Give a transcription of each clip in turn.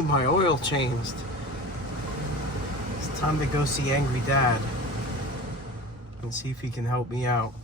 need my oil changed. It's time to go see Angry Dad and see if he can help me out.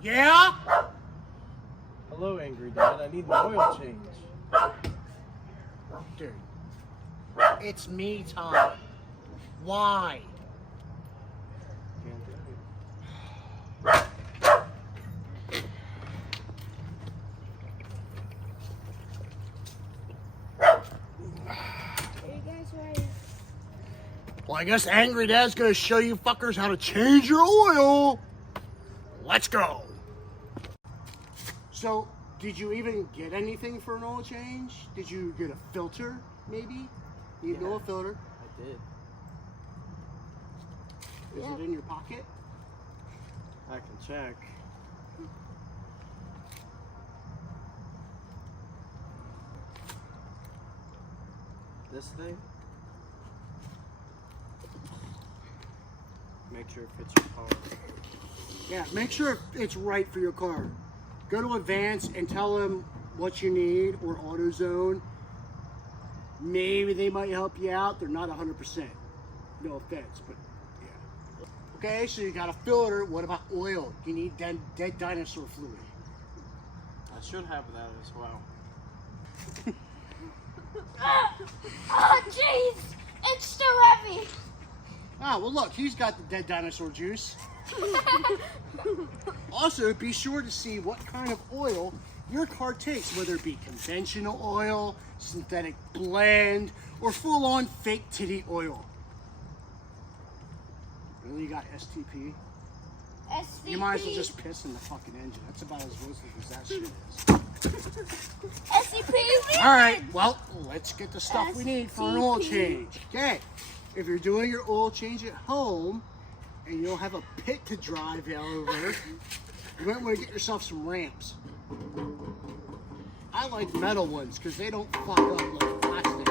Yeah? Hello, Angry Dad. I need an oil change. Dude, it's me time. Why? Can't do it. Are you guys ready? Well, I guess Angry Dad's gonna show you fuckers how to change your oil. Let's go. So, did you even get anything for an oil change? Did you get a filter, maybe? You know a filter? I did. Is it in your pocket? I can check. This thing? Make sure it fits your car. Yeah, make sure it's right for your car. Go to Advance and tell them what you need, or AutoZone. Maybe they might help you out. They're not 100%. No offense, but yeah. Okay, so you got a filter. What about oil? You need dead dinosaur fluid. I should have that as well. Oh, jeez! It's too heavy! Ah, well look, he's got the dead dinosaur juice. Also, be sure to see what kind of oil your car takes, whether it be conventional oil, synthetic blend, or full-on fake titty oil. Really, you got STP? SVP. You might as well just piss in the fucking engine. That's about as ruthless as that shit is. SCP. All right, well, let's get the stuff we need for an oil change. Okay, if you're doing your oil change at home and you don't have a pit to drive over, you might want to get yourself some ramps. I like metal ones because they don't fuck up like plastic.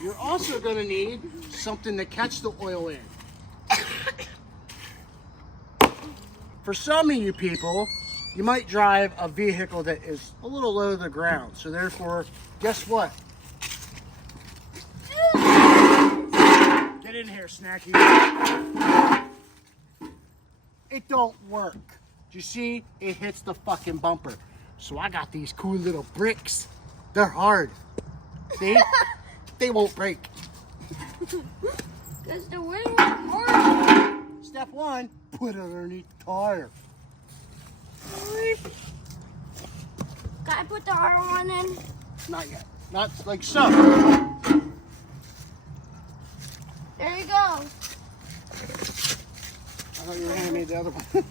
You're also going to need something to catch the oil in. For some of you people, you might drive a vehicle that is a little low to the ground. So therefore, guess what? Get in here, Snacky. It don't work. Do you see? It hits the fucking bumper. So I got these cool little bricks. They're hard. See? They won't break. Because the wind was hard. Step one, put it underneath the tire. Can I put the harder one in? Not yet. Not like so. There you go. I thought you were handing me the other one.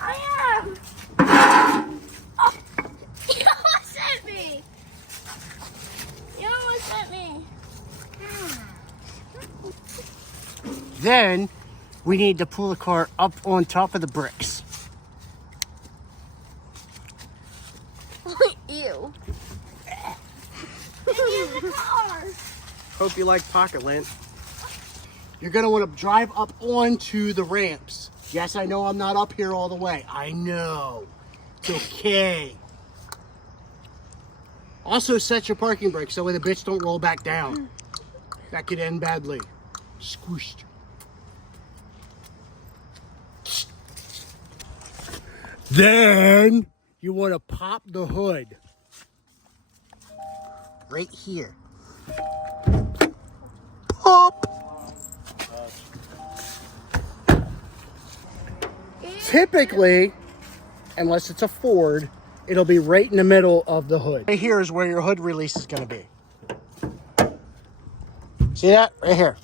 I am. Oh, you almost hit me. You almost hit me. Then we need to pull the car up on top of the bricks. Ew. Get in the car. Hope you like pocket lint. You're gonna want to drive up onto the ramps. Yes, I know I'm not up here all the way. I know. It's okay. Also set your parking brakes so the bitch don't roll back down. That could end badly. Squished. Then you want to pop the hood. Right here. Pop. Typically, unless it's a Ford, it'll be right in the middle of the hood. Right here is where your hood release is going to be. See that? Right here.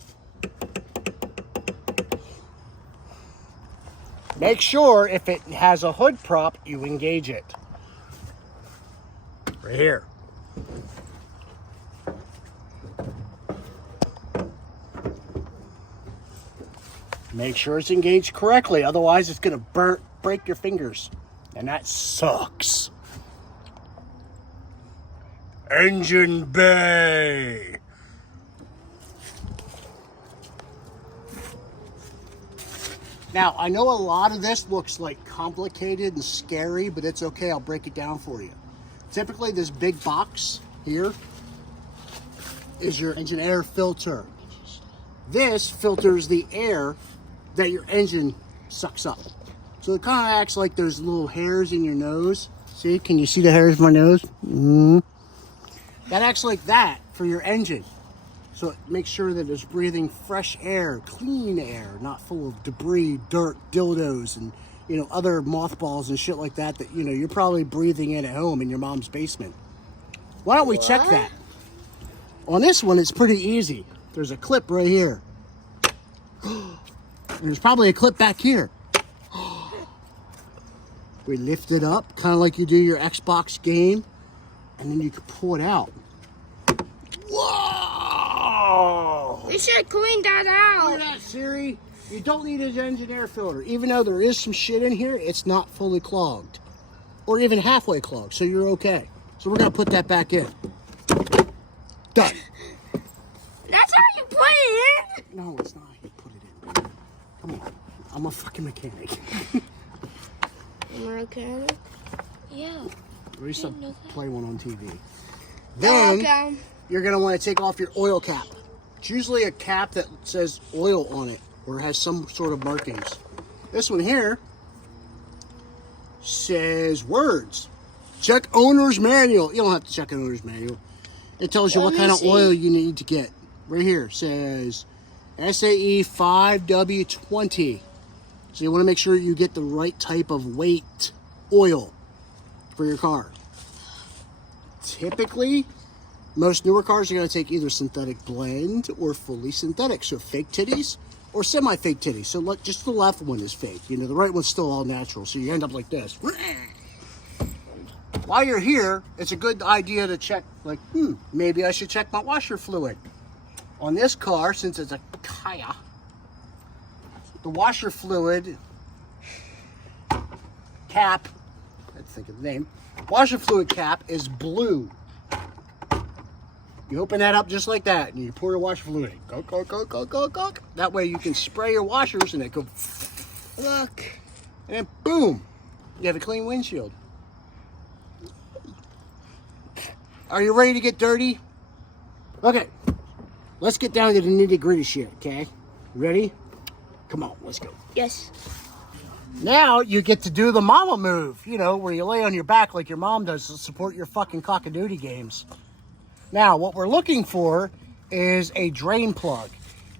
Make sure if it has a hood prop, you engage it. Right here. Make sure it's engaged correctly, otherwise it's going to break your fingers. And that sucks. Engine bay. Now, I know a lot of this looks like complicated and scary, but it's okay. I'll break it down for you. Typically, this big box here is your engine air filter. This filters the air that your engine sucks up. So it kind of acts like there's little hairs in your nose. See, can you see the hairs in my nose? That acts like that for your engine. So it makes sure that it's breathing fresh air, clean air, not full of debris, dirt, dildos, and other mothballs and shit like that you're probably breathing in at home in your mom's basement. Why don't we check that? On this one, it's pretty easy. There's a clip right here. There's probably a clip back here. We lift it up, kind of like you do your Xbox game, and then you can pull it out. Whoa! We should clean that out. Look at that, Siri. You don't need an engine air filter. Even though there is some shit in here, it's not fully clogged. Or even halfway clogged, so you're okay. So we're going to put that back in. Done. That's how you put it in. No, it's not how you put it in. Come on. I'm a fucking mechanic. You're a mechanic? Yeah. We used to play one on TV. Then, Then you're going to want to take off your oil cap. It's usually a cap that says oil on it or has some sort of markings. This one here says words. Check owner's manual. You don't have to check an owner's manual. It tells you what kind of oil you need to get. Right here it says SAE 5W20. So you want to make sure you get the right type of weight oil for your car. Typically, most newer cars are going to take either synthetic blend or fully synthetic. So fake titties or semi-fake titties. So look, just the left one is fake. The right one's still all natural. So you end up like this. While you're here, it's a good idea to check, maybe I should check my washer fluid. On this car, since it's a Kia, the washer fluid cap, let's think of the name, washer fluid cap is blue. You open that up just like that, and you pour your washer fluid in. Go, go, go, go, go, go. That way you can spray your washers, and they go, look, and then boom, you have a clean windshield. Are you ready to get dirty? Okay, let's get down to the nitty-gritty shit, okay? Ready? Come on, let's go. Yes. Now you get to do the mama move, where you lay on your back like your mom does to support your fucking cock-a-doodle games. Now, what we're looking for is a drain plug.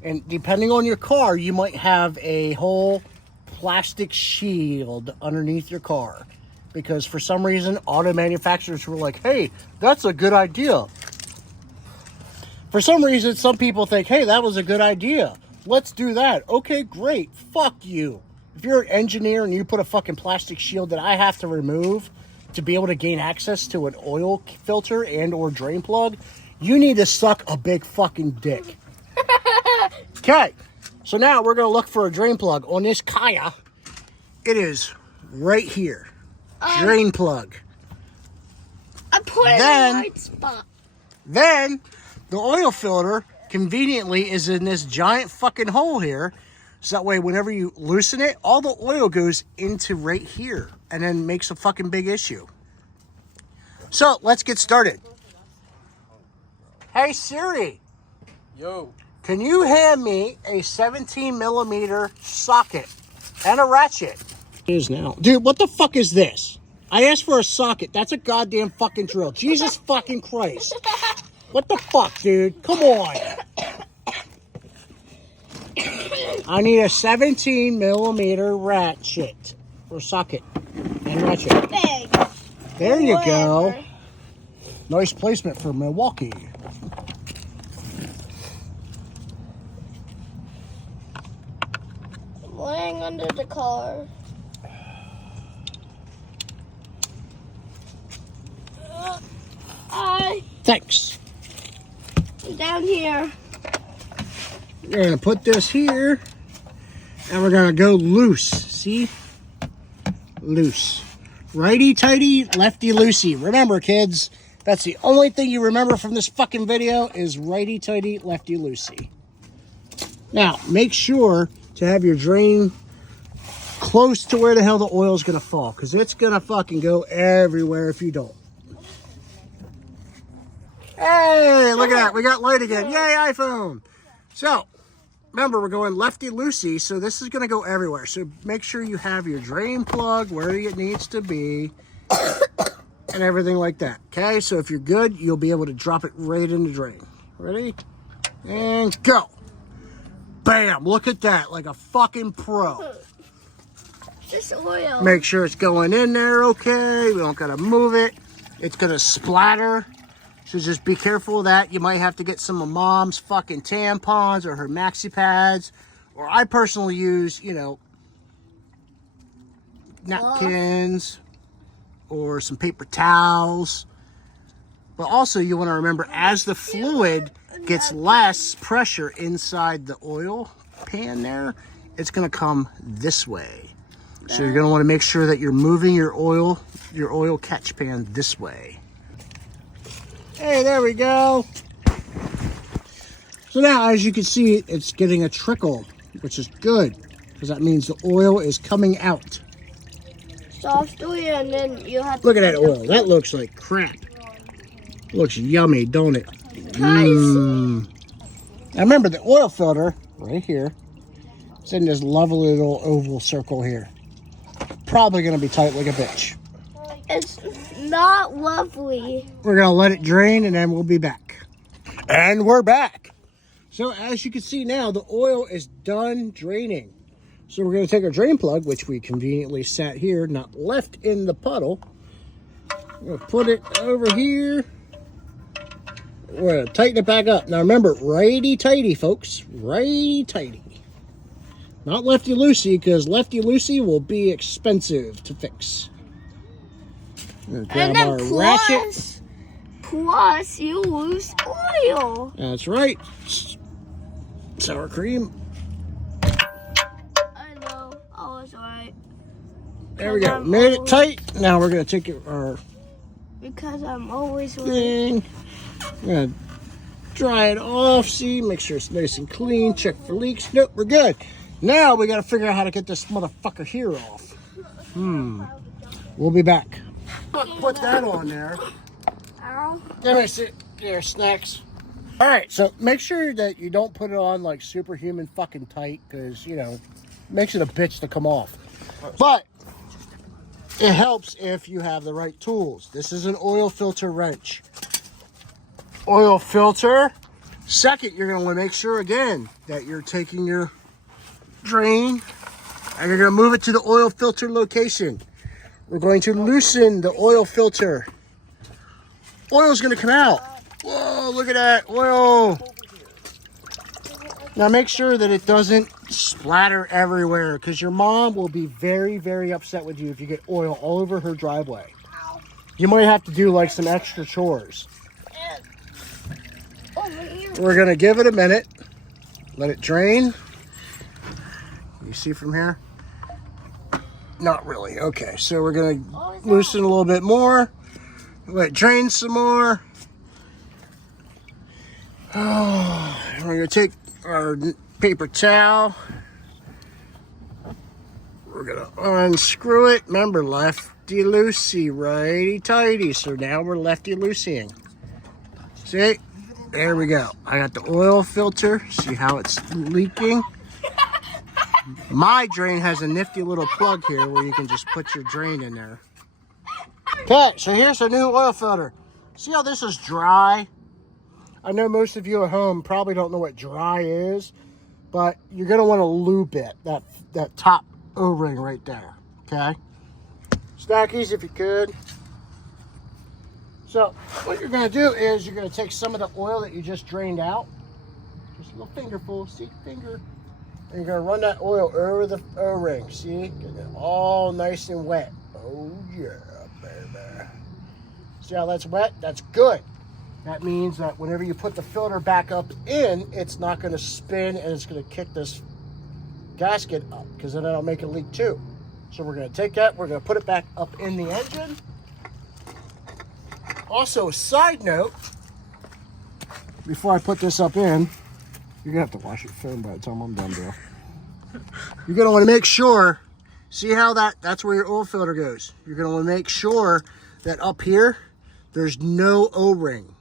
And depending on your car, you might have a whole plastic shield underneath your car. Because for some reason, auto manufacturers were like, hey, that's a good idea. For some reason, some people think, hey, that was a good idea. Let's do that. Okay, great. Fuck you. If you're an engineer and you put a fucking plastic shield that I have to remove to be able to gain access to an oil filter and or drain plug, you need to suck a big fucking dick. Okay, so now we're going to look for a drain plug. On this Kia, it is right here. Drain plug. I put it in the right spot. Then the oil filter conveniently is in this giant fucking hole here. So that way whenever you loosen it, all the oil goes into right here and then makes a fucking big issue. So let's get started. Hey Siri. Yo. Can you hand me a 17 millimeter socket and a ratchet? It is now. Dude, what the fuck is this? I asked for a socket. That's a goddamn fucking drill. Jesus fucking Christ. What the fuck, dude? Come on. I need a 17 millimeter ratchet. or socket and ratchet. Big. There you go. Whatever. Nice placement for Milwaukee. I'm laying under the car. Thanks. Down here. We're gonna put this here and we're gonna go loose. See? Loose. Righty tighty, lefty loosey. Remember, kids, that's the only thing you remember from this fucking video is righty tighty, lefty loosey. Now, make sure to have your drain close to where the hell the oil is gonna fall, because it's gonna fucking go everywhere if you don't. Hey, look at that. We got light again. Yay, iPhone. So, remember, we're going lefty-loosey, so this is going to go everywhere. So, make sure you have your drain plug where it needs to be and everything like that. Okay, so if you're good, you'll be able to drop it right in the drain. Ready? And go. Bam. Look at that. Like a fucking pro. This oil. Make sure it's going in there okay. We don't got to move it. It's going to splatter. So just be careful of that. You might have to get some of Mom's fucking tampons or her maxi pads. Or I personally use, you know, napkins or some paper towels. But also you want to remember, as the fluid gets less pressure inside the oil pan there, it's going to come this way. So you're going to want to make sure that you're moving your oil catch pan this way. Hey, there we go. So now, as you can see, it's getting a trickle, which is good, because that means the oil is coming out. Soft oil, and then you have to... Look at that oil. That looks like crap. Looks yummy, don't it? Now remember, the oil filter, right here, is in this lovely little oval circle here. Probably going to be tight like a bitch. It's not lovely. We're going to let it drain, and then we'll be back. And we're back. So as you can see now, the oil is done draining. So we're going to take our drain plug, which we conveniently sat here, not left in the puddle. We're going to put it over here. We're going to tighten it back up. Now remember, righty-tighty, folks. Righty-tighty. Not lefty-loosey, because lefty-loosey will be expensive to fix. And then plus you lose oil. That's right. Sour cream. I know. I was right. There we go. Made it tight. Now we're going to take our Because I'm always right. thing. We're going to dry it off. See, make sure it's nice and clean. Check for leaks. Nope, we're good. Now we got to figure out how to get this motherfucker here off. We'll be back. Put that on there. Ow. Let me see. There, snacks. All right, so make sure that you don't put it on like superhuman fucking tight, because, you know, it makes it a bitch to come off. But it helps if you have the right tools. This is an oil filter wrench. Oil filter. Second, you're going to want to make sure, again, that you're taking your drain and you're going to move it to the oil filter location. We're going to loosen the oil filter. Oil's going to come out. Whoa, look at that oil. Now make sure that it doesn't splatter everywhere, because your mom will be very, very upset with you if you get oil all over her driveway. You might have to do like some extra chores. We're going to give it a minute. Let it drain. You see from here? Not really. Okay, so we're going to loosen a little bit more. Let it drain some more. We're going to take our paper towel. We're going to unscrew it. Remember, lefty-loosey, righty-tighty. So now we're lefty-looseying. See? There we go. I got the oil filter. See how it's leaking? My drain has a nifty little plug here where you can just put your drain in there. Okay, so here's our new oil filter. See how this is dry? I know most of you at home probably don't know what dry is, but you're going to want to lube it, that top O-ring right there. Okay? Snackies if you could. So, what you're going to do is you're going to take some of the oil that you just drained out. Just a little fingerful, see? Finger. And you're going to run that oil over the O-ring, see? Get it all nice and wet. Oh, yeah, baby. See how that's wet? That's good. That means that whenever you put the filter back up in, it's not going to spin and it's going to kick this gasket up because then it'll make a leak too. So we're going to take that, we're going to put it back up in the engine. Also, a side note, before I put this up in, you're going to have to wash your phone by the time I'm done, Bill. You're going to want to make sure, see how that's where your oil filter goes. You're going to want to make sure that up here, there's no O-ring.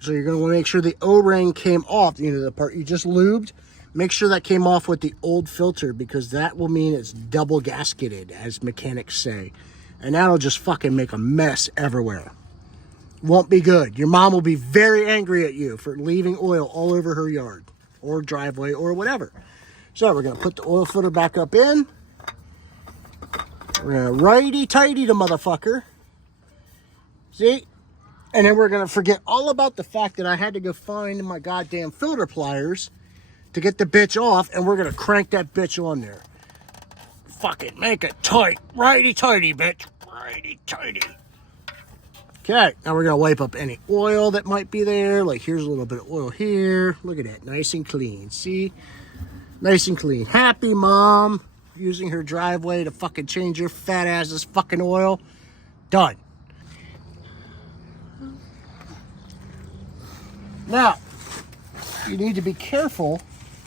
So you're going to want to make sure the O-ring came off, you know, the part you just lubed. Make sure that came off with the old filter because that will mean it's double gasketed, as mechanics say. And that'll just fucking make a mess everywhere. Won't be good. Your mom will be very angry at you for leaving oil all over her yard or driveway or whatever. So we're going to put the oil filter back up in. We're going to righty-tighty the motherfucker. See? And then we're going to forget all about the fact that I had to go find my goddamn filter pliers to get the bitch off, and we're going to crank that bitch on there. Fucking make it tight. Righty-tighty, bitch. Righty-tighty. Okay, now we're going to wipe up any oil that might be there. Like, here's a little bit of oil here. Look at that. Nice and clean. See? Nice and clean. Happy mom using her driveway to fucking change your fat ass's fucking oil. Done. Now, you need to be careful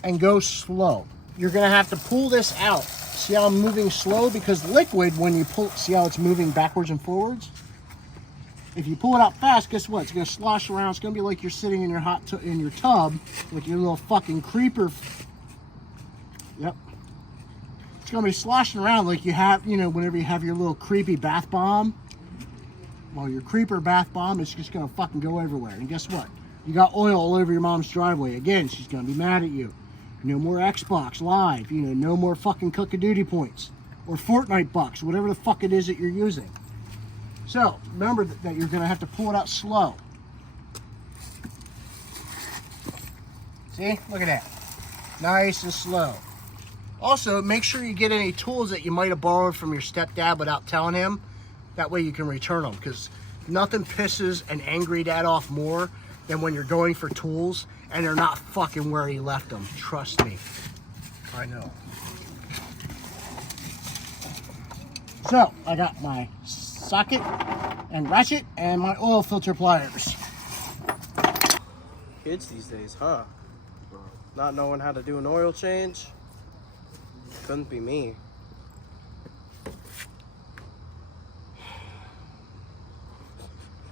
and go slow. You're going to have to pull this out. See how I'm moving slow? Because liquid, when you pull, see how it's moving backwards and forwards? If you pull it out fast, guess what? It's going to slosh around. It's going to be like you're sitting in your in your tub with your little fucking creeper. Yep. It's going to be sloshing around like you have, you know, whenever you have your little creepy bath bomb. Well, your creeper bath bomb is just going to fucking go everywhere. And guess what? You got oil all over your mom's driveway. Again, she's going to be mad at you. No more Xbox Live. You know, no more fucking Cook-a-Doodie points. Or Fortnite bucks. Whatever the fuck it is that you're using. So, remember that you're going to have to pull it out slow. See? Look at that. Nice and slow. Also, make sure you get any tools that you might have borrowed from your stepdad without telling him. That way you can return them. Because nothing pisses an angry dad off more than when you're going for tools and they're not fucking where he left them. Trust me. I know. So, I got my socket and ratchet and my oil filter pliers. Kids these days, huh? Not knowing how to do an oil change? Couldn't be me.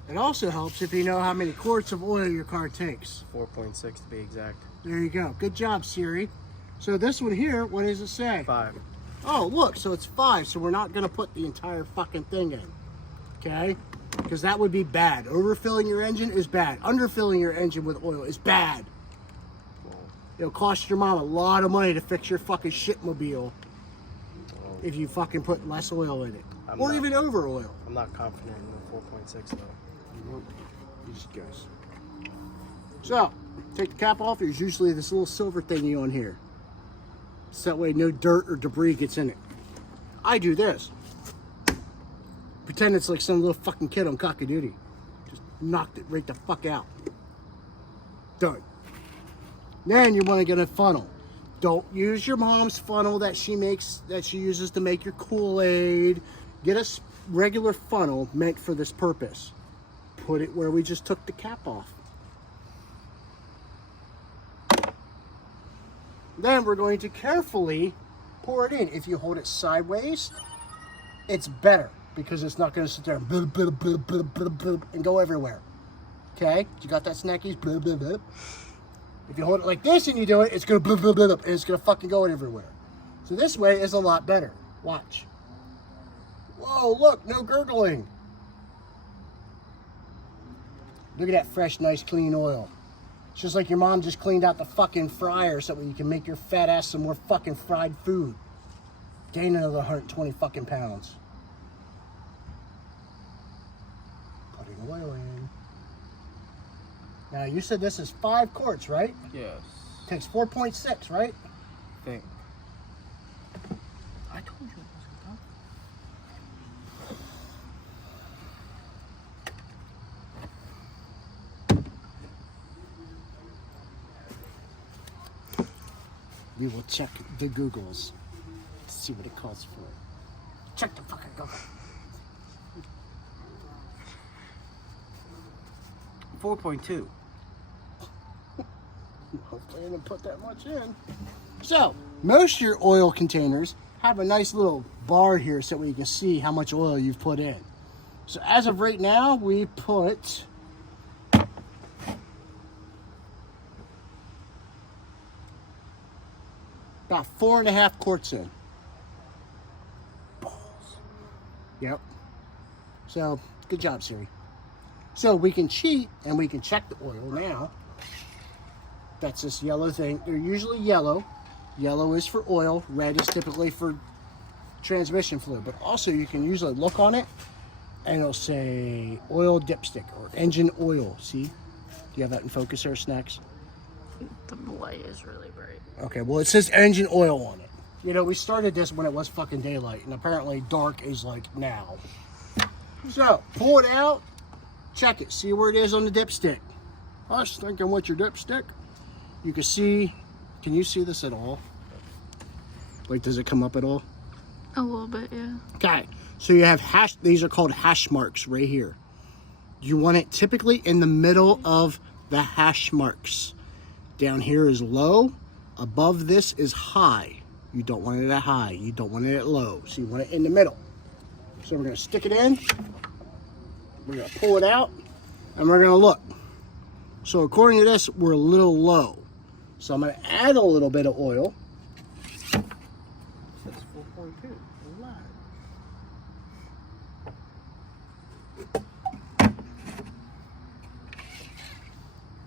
It also helps if you know how many quarts of oil your car takes. 4.6 to be exact. There you go. Good job, Siri. So this one here, what does it say? 5. Oh, look, so it's 5. So we're not going to put the entire fucking thing in. Okay? Because that would be bad. Overfilling your engine is bad. Underfilling your engine with oil is bad. It'll cost your mom a lot of money to fix your fucking shitmobile if you fucking put less oil in it. Or even over oil. I'm not confident in the 4.6 though. These guys. So, take the cap off. There's usually this little silver thingy on here. So that way no dirt or debris gets in it. I do this. Pretend it's like some little fucking kid on Cock-a-Doodie. Just knocked it right the fuck out. Done. Then you want to get a funnel. Don't use your mom's funnel that she uses to make your Kool-Aid. Get a regular funnel meant for this purpose. Put it where we just took the cap off. Then we're going to carefully pour it in. If you hold it sideways, it's better because it's not going to sit there and go everywhere. Okay? You got that, Snackies? If you hold it like this and you do it, it's going to and it's going to fucking go everywhere. So this way is a lot better. Watch. Whoa, look, no gurgling. Look at that fresh, nice, clean oil. It's just like your mom just cleaned out the fucking fryer so that you can make your fat ass some more fucking fried food. Gain another 120 fucking pounds. Putting oil in. Now, you said this is 5 quarts, right? Yes. Takes 4.6, right? I think. I told you it wasn't done. We will check the Googles. See what it calls for. Check the fucking Google. 4.2. Hopefully I didn't put that much in. So, most of your oil containers have a nice little bar here so we can see how much oil you've put in. So as of right now, we put about 4.5 quarts in. Yep. So, good job, Siri. So we can cheat and we can check the oil now. That's this yellow thing. They're usually yellow. Yellow is for oil. Red is typically for transmission fluid. But also you can usually look on it and it'll say oil dipstick or engine oil. See? Do you have that in focus or Snacks? The light is really bright. Okay, well it says engine oil on it. You know, we started this when it was fucking daylight, and apparently dark is like now. So, pull it out, check it, see where it is on the dipstick. I was thinking, what's your dipstick? You can see, can you see this at all? Like, does it come up at all? A little bit, yeah. Okay, so you have hash, these are called hash marks right here. You want it typically in the middle of the hash marks. Down here is low, above this is high. You don't want it at high, you don't want it at low. So you want it in the middle. So we're gonna stick it in, we're gonna pull it out, and we're gonna look. So according to this, we're a little low. So I'm gonna add a little bit of oil. That's 4.2. A lot.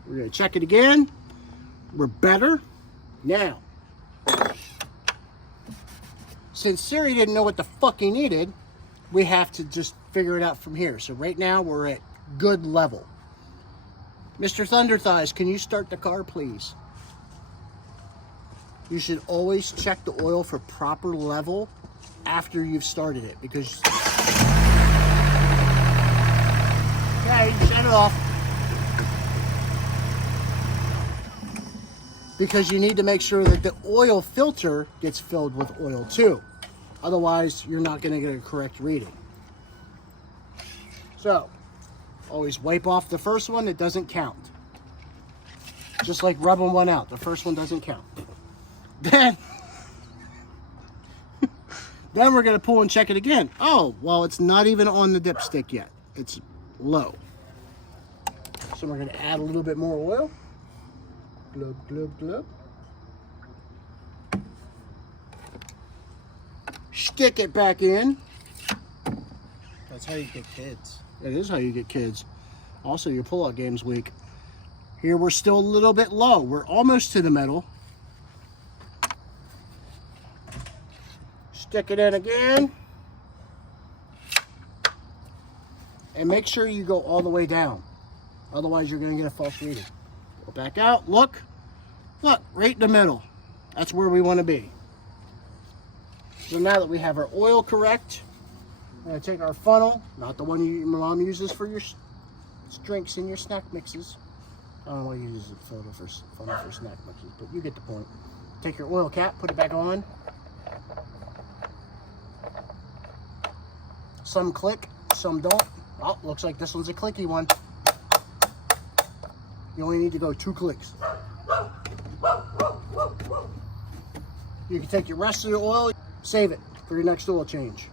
We're gonna check it again. We're better. Now, since Siri didn't know what the fuck he needed, we have to just figure it out from here. So right now we're at good level. Mr. Thunderthighs, can you start the car, please? You should always check the oil for proper level after you've started it, because... Okay, shut it off. Because you need to make sure that the oil filter gets filled with oil too. Otherwise, you're not going to get a correct reading. So, always wipe off the first one. It doesn't count. Just like rubbing one out. The first one doesn't count. Then we're going to pull and check it again. Oh, well, it's not even on the dipstick yet. It's low. So we're going to add a little bit more oil. Glub, glub, glub. Stick it back in. That's how you get kids. That is how you get kids. Also, your pull-out game's weak. Here, we're still a little bit low. We're almost to the middle. Stick it in again. And make sure you go all the way down. Otherwise, you're going to get a false reading. Go back out. Look. Look, right in the middle. That's where we want to be. So now that we have our oil correct, we're going to take our funnel, not the one your mom uses for your drinks and your snack mixes. I don't know why you use a funnel for snack mixes, but you get the point. Take your oil cap, put it back on. Some click, some don't. Oh, looks like this one's a clicky one. You only need to go 2 clicks. You can take your rest of your oil, save it for your next oil change.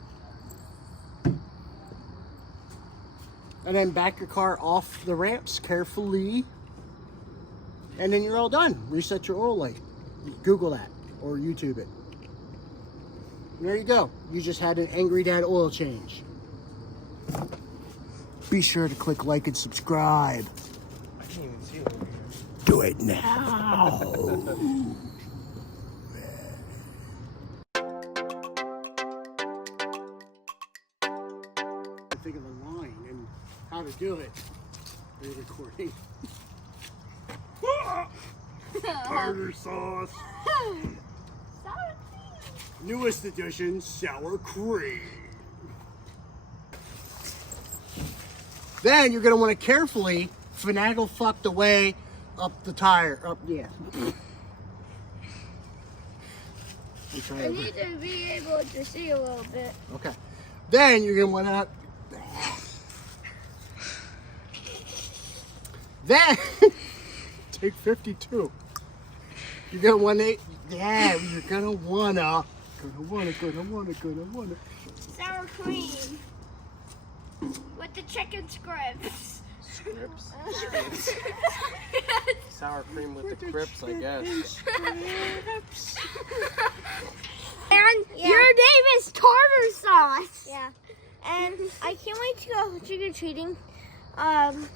And then back your car off the ramps carefully. And then you're all done. Reset your oil light. Google that or YouTube it. And there you go. You just had an Angry Dad oil change. Be sure to click like and subscribe. I can't even see it over here. Do it now. to think of a line and how to do it. Are you recording? Tartar sauce. Sour cream. Newest edition, sour cream. Then you're going to want to carefully finagle fuck the way up the tire. Up, yeah. I need to be able to see a little bit. Okay. Then you're going to want to... Then... Take 52. You're going to want to... Yeah, you're going to want to... Gonna wanna. Sour cream. With the chicken strips. Scripts? Sour cream with the crips, I guess. And your name is tartar sauce. Yeah. And I can't wait to go trick-or-treating on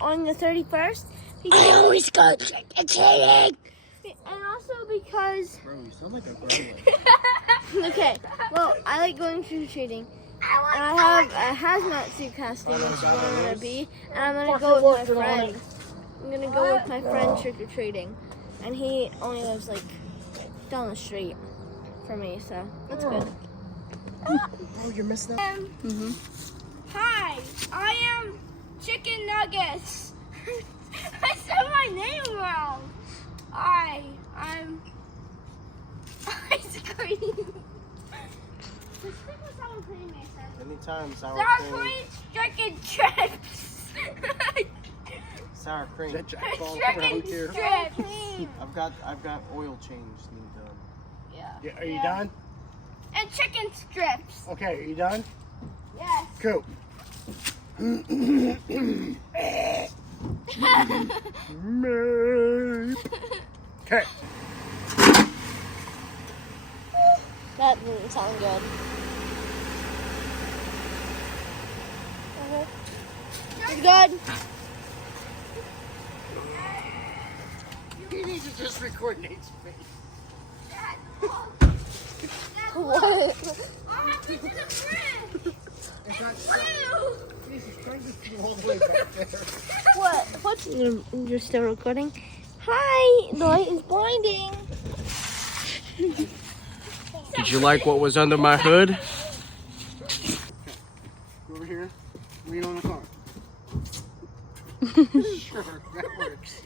the 31st. I always go trick-or-treating. And also because... Bro, you sound like a gremlin. Okay, well, I like going trick-or-treating. And I have a hazmat suit casting, which is what I'm gonna be. And I'm gonna go with my friend. I'm gonna go with my friend trick-or-treating. And he only lives like down the street from me, so that's good. Oh, you're missing out. Hi, I am Chicken Nuggets. I said my name wrong. I'm ice cream. Sour cream, Mason. Anytime sour Sour cream. cream, chicken strips. Sour cream. Is that Jack Ball around Chicken here? strips. I've got oil change to be done. Yeah. Yeah, are you done? And chicken strips. Okay, are you done? Yes. Cool. Okay. That didn't sound good. It's good. You need to just record Nate's face. What? Oh, I went to the fridge. It's not Ew. Jesus Christ, it's all the way back there. What? What's you're still recording? Hi, the light is blinding. Did you like what was under my hood? Go over here. Lean on the car. Sure, that works.